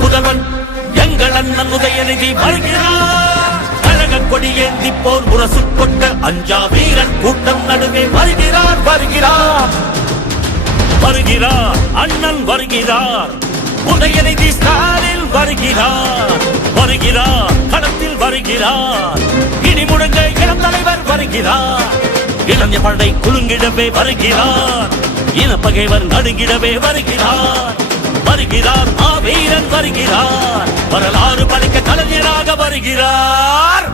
புதல்வன் எங்கள் அண்ணன் உதயநிதி வருகிறார். கழக கொடி ஏந்தி போர் முரசு கொண்ட அஞ்சா வீரன் கூட்டம் நடுவே வருகிறார் வருகிறார் வருகிறார். அண்ணன் வருகிறார். உதயநிதி ஸ்டாலின் வருகிறார் வருகிறார். களத்தில் வருகிறார். இனி முழங்க இளம் தலைவர் வருகிறார். இளைஞர் படை குலுங்கிடவே வருகிறார். இனப்பகைவர் நடுங்கிடவே வருகிறார் வருகிறார். வீரன் வருகிறார். வரலாறு படைக்க கலைஞராக வருகிறார்.